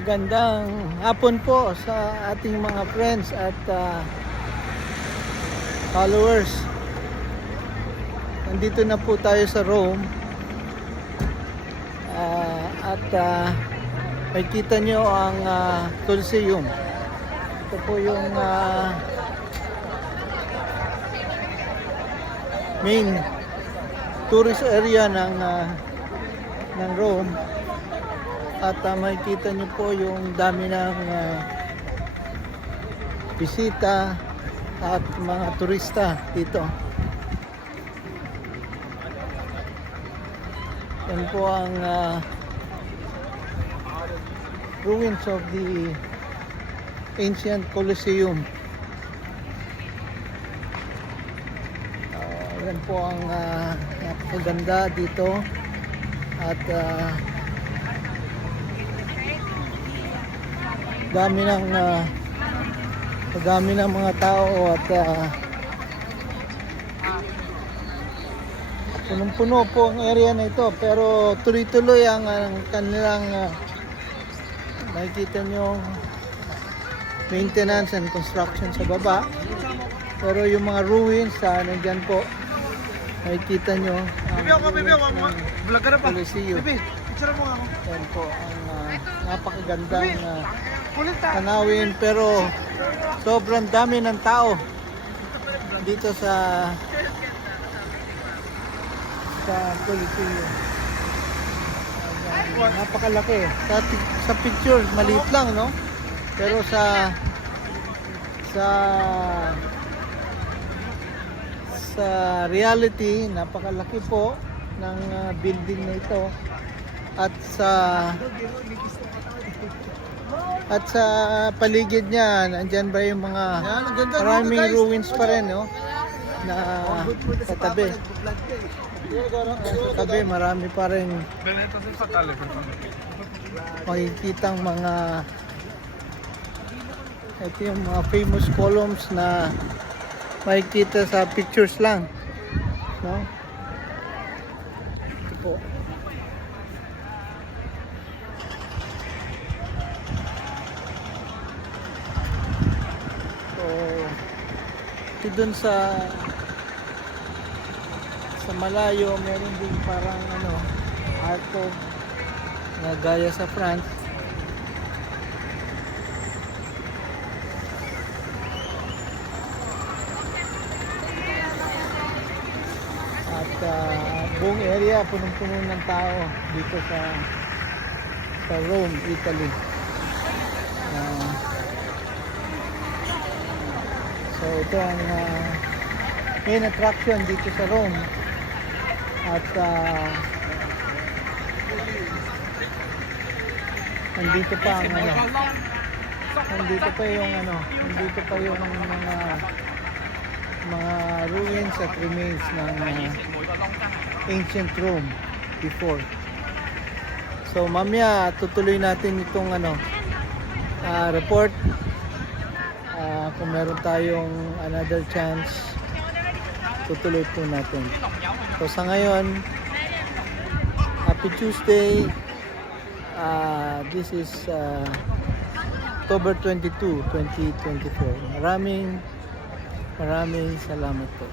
Magandang hapon po sa ating mga friends at followers. Nandito na po tayo sa Rome at makikita nyo ang Colosseum. Ito po yung main tourist area ng Rome. At makikita nyo po yung dami ng bisita at mga turista dito. Yan po ang ruins of the ancient Colosseum. Yan po ang napakaganda dito. At dami ng mga tao at punong-puno po ang area na ito, pero tuloy-tuloy ang kanilang makikita nyo maintenance and construction sa baba, pero yung mga ruins nandyan po makikita nyo ang Colosseum. Yan po ang napakagandang tanawin, pero sobrang dami ng tao dito sa Colosseum. Napakalaki. Sa picture maliit lang, no? Pero sa reality napakalaki po ng building na ito. At sa paligid niya, andyan ba yung mga maraming ruins pa rin, no? Na katabi. Sa tabi, marami pa rin makikitang mga, ito yung mga famous columns na makikita sa pictures lang, no? Ito po. Doon sa malayo meron din parang arco na gaya sa France. At buong area punong-puno ng tao dito sa Rome, Italy. So ito ang main attraction dito sa Rome. At nandito pa ang nandito pa yung mga ruins at remains ng ancient Rome before. So mamaya tutuloy natin itong report. Kung meron tayong another chance, tutuloy po natin. So sa ngayon, Happy Tuesday. This is October 22, 2024. Maraming salamat po.